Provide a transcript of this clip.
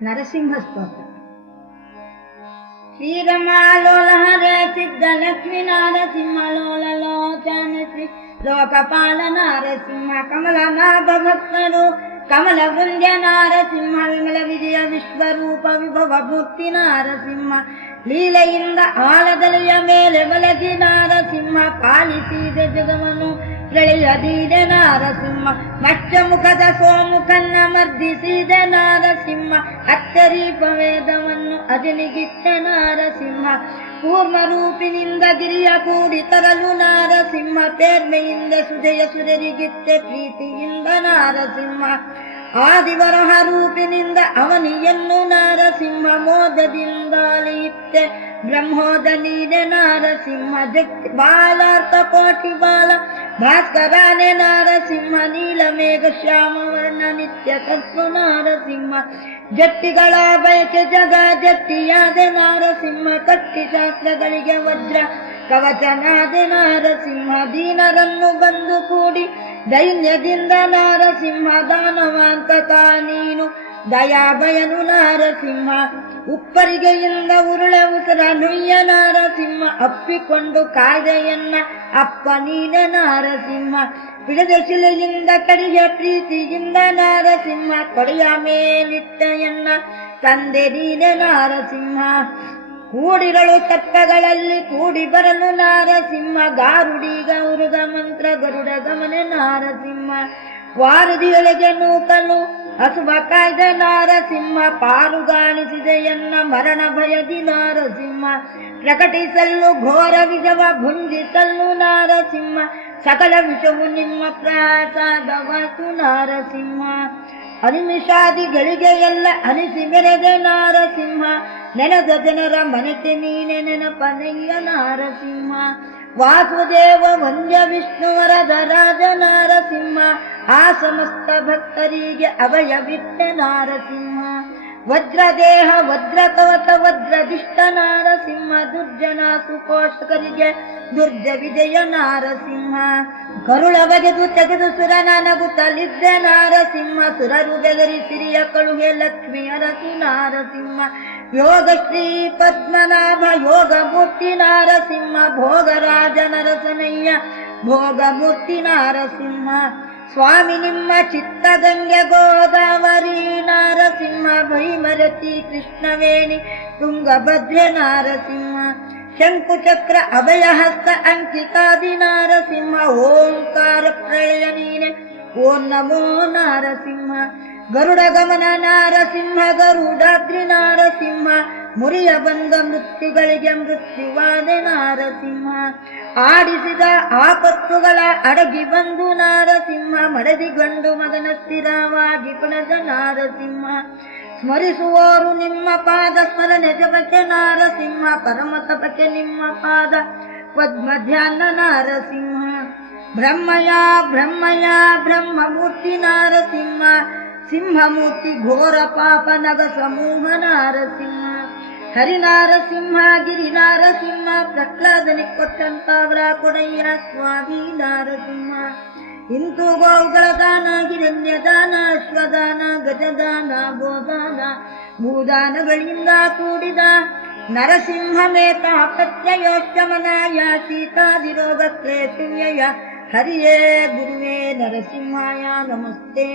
ನರಸಿಂಹ ಸ್ತೋತ್ರ. ಶ್ರೀರಮಾಲೋಲ ಹರೇ ಸಿದ್ಧ ಲಕ್ಷ್ಮೀ ನಾರಸಿಂಹಲೋಲ ಲೋಚನ ಶ್ರೀ ಲೋಕಪಾಲ ನಾರಸಿಂಹ ಕಮಲನಾಭ ಭಕ್ತರು ಕಮಲ ವೃಂದ್ಯ ನಾರಸಿಂಹ ವಿಮಲ ವಿಜಯ ವಿಶ್ವರೂಪ ವಿಭವ ಮೂರ್ತಿ ನಾರಸಿಂಹ ಲೀಲೆಯಿಂದ ಆಲದಲೆಯ ಮೇಲೆ ಮಲಗಿ ನಾರಸಿಂಹ ಪಾಲಿಸಿದ ಜಗವನ್ನು ಪ್ರಳಯದೀದ ನಾರಸಿಂಹ ಮಚ್ಚ ಮುಖದ ಸೋಮುಖನ್ನ ಮರ್ದಿಸಿದ ನಾರಸಿಂಹ ಅಚ್ಚರೀಪ ವೇದವನ್ನು ಅಜನಿಗಿತ್ತ ನಾರಸಿಂಹ ಕೂರ್ಮ ರೂಪಿನಿಂದ ಗಿರಿಯ ಕೂಡಿ ತರಲು ನಾರಸಿಂಹ ಪೇರ್ಮೆಯಿಂದ ಸುಜಯ ಸುರರಿಗಿತ್ತೆ ಪ್ರೀತಿಯಿಂದ ನಾರಸಿಂಹ ಆದಿವರಹ ರೂಪಿನಿಂದ ಅವನಿಯನ್ನು ನಾರಸಿಂಹ ಮೋದದಿಂದಾಲಿತ್ತೆ ಬ್ರಹ್ಮೋದನಿದೆ ನಾರಸಿಂಹ ಜಕ್ತಿ ಬಾಲಾರ್ಥ ಕೋಟಿ ಬಾಲ ಭಾಸ್ಕರಾನೆ ನಾರಸಿಂಹ ನೀಲಮೇಘ ಶ್ಯಾಮ ವರ್ಣ ನಿತ್ಯ ಕರ್ತು ನಾರಸಿಂಹ ಜಟ್ಟಿಗಳ ಬಯಕೆ ಜಗ ಜಟ್ಟಿಯಾದೆ ನಾರಸಿಂಹ ಕಟ್ಟಿ ಶಾಸ್ತ್ರಗಳಿಗೆ ವಜ್ರ ಕವಚನಾದೆ ನಾರಸಿಂಹ ದೀನರನ್ನು ಬಂದು ಕೂಡಿ ದೈನ್ಯದಿಂದ ನಾರಸಿಂಹ ದಾನವಾಂತಕ ನೀನು ದಯಾಭಯನು ನಾರಸಿಂಹ ಉಪ್ಪರಿಗೆಯಿಂದ ಉರುಳೆ ಉಸರ ನುಯ್ಯ ನಾರಸಿಂಹ ಅಪ್ಪಿಕೊಂಡು ಕಾಯ್ದೆಯನ್ನ ಅಪ್ಪ ನೀನೆ ನಾರಸಿಂಹ ಬಿಡದ ಶಿಲೆಯಿಂದ ಕಡಿಯ ಪ್ರೀತಿಯಿಂದ ನಾರಸಿಂಹ ಕೊಡೆಯ ಮೇಲಿಟ್ಟೆಯನ್ನ ತಂದೆ ನೀನೆ ನಾರಸಿಂಹ ಕೂಡಿರಳು ಸರ್ಪಗಳಲ್ಲಿ ಕೂಡಿ ಬರಲು ನಾರಸಿಂಹ ಗಾರುಡಿಗ ಉರುಗ ಮಂತ್ರ ಗರುಡ ಗಮನೆ ನಾರಸಿಂಹ ವಾರದಿಯೊಳಗೆ ನೂಕಲು ಹಸುವ ಕಾಯ್ದ ನಾರಸಿಂಹ ಪಾಲುಗಾಣಿಸಿದೆಯನ್ನ ಮರಣ ಭಯದಿ ನಾರಸಿಂಹ ಪ್ರಕಟಿಸಲು ಘೋರ ವಿಜವ ಭುಂಜಿಸಲು ನಾರಸಿಂಹ ಸಕಲ ವಿಷವು ನಿಮ್ಮ ಪ್ರಸಾದವಾತು ನಾರಸಿಂಹ ಅನಿಮಿಷಾದಿಗಳಿಗೆ ಎಲ್ಲ ಅನಿಸಿ ಮೆರೆದೆ ನಾರಸಿಂಹ ನೆನೆದ ಜನರ ಮನಕ್ಕೆ ನೀನೆ ನೆನಪನಯ್ಯ ನಾರಸಿಂಹ ವಾಸುದೇವ ವಂದ್ಯ ವಿಷ್ಣುವರದ ರಾಜ ನಾರಸಿಂಹ ಆ ಸಮಸ್ತ ಭಕ್ತರಿಗೆ ಅಭಯವಿಟ್ಟ ನಾರಸಿಂಹ ವಜ್ರದೇಹ ವಜ್ರ ಕವಚ ವಜ್ರದಿಷ್ಟ ನಾರಸಿಂಹ ದುರ್ಜನ ಸುಪೋಷಕರಿಗೆ ದುರ್ಜ ವಿಜಯ ನಾರಸಿಂಹ ಕರುಳ ಬಗೆದು ತೆಗೆದು ಸುರನ ನಗುತ್ತಲಿದ್ದೆ ನಾರಸಿಂಹ ಸುರರು ಬೆದರಿ ಸಿರಿಯ ಕಳುಗೆ ಲಕ್ಷ್ಮಿ ಅರಸಿ ನಾರಸಿಂಹ ಯೋಗ ಶ್ರೀ ಪದ್ಮನಾಭ ಯೋಗ ಮೂರ್ತಿ ನಾರಸಿಂಹ ಭೋಗರಾಜ ನರಸನಯ್ಯ ಭೋಗಮೂರ್ತಿ ನಾರಸಿಂಹ ಸ್ವಾಮಿ ನಿಮ್ಮ ಚಿತ್ತಗಂಗೆ ಗೋದಾವರಿ ನಾರಸಿಂಹ ಭೈಮರತಿ ಕೃಷ್ಣವೇಣಿ ತುಂಗಭದ್ರೆ ನಾರಸಿಂಹ ಶಂಕುಚಕ್ರ ಅಭಯಹಸ್ತ ಅಂಕಿತಾದಿ ನಾರಸಿಂಹ ಓಂಕಾರ ಪ್ರಳಯ ನೀನೆ ಓಂ ನಮೋ ನಾರಸಿಂಹ ಗರುಡ ಗಮನ ನಾರಸಿಂಹ ಗರುಡಾದ್ರಿ ನಾರಸಿಂಹ ಮುರಿಯ ಬಂದ ಮೃತ್ಯುಗಳಿಗೆ ಮೃತ್ಯುವಾದ ನಾರಸಿಂಹ ಆಡಿಸಿದ ಆಪತ್ತುಗಳ ಅಡಗಿ ಬಂದು ನಾರಸಿಂಹ ಮಡದಿಗಂಡು ಮಗನ ಸ್ಥಿರವಾಗಿ ಪುನದ ನಾರಸಿಂಹ ಸ್ಮರಿಸುವವರು ನಿಮ್ಮ ಪಾದ ಸ್ಮರಣೆ ಜಪಕ್ಕೆ ನಾರಸಿಂಹ ಪರಮ ತಪಕ್ಕೆ ನಿಮ್ಮ ಪಾದ ಪದ್ಮ ಧ್ಯಾನ ನಾರಸಿಂಹ ಬ್ರಹ್ಮಯ ಬ್ರಹ್ಮಯ ಬ್ರಹ್ಮಮೂರ್ತಿ ನಾರಸಿಂಹ ಸಿಂಹಮೂರ್ತಿ ಘೋರ ಪಾಪ ನಗ ಸಮೂಹ ನಾರಸಿಂಹ ಹರಿನಾರಸಿಂಹ ಗಿರಿ ನಾರಸಿಂಹ ಪ್ರಹ್ಲಾದನಿ ಕೊಟ್ಟಂತವರ ಕೊಡಯ್ಯ ಸ್ವಾಮಿ ನಾರಸಿಂಹ ಇಂದು ಗೋವುಗಳ ದಾನ ಹಿರಣ್ಯ ದಾನ ಅಶ್ವದಾನ ಗಜದಾನ ಗೋದಾನ ಭೂದಾನಗಳಿಂದ ಕೂಡಿದ ನರಸಿಂಹಮೇತ ಪ್ರತ್ಯಯೋಷ್ಟಮನಾಯ ಸೀತಾದಿರೋಗ ಕ್ಲೇಶುನ್ಯಯ ಹರಿಯೇ ಗುರುವೇ ನರಸಿಂಹಾಯ ನಮಸ್ತೆ.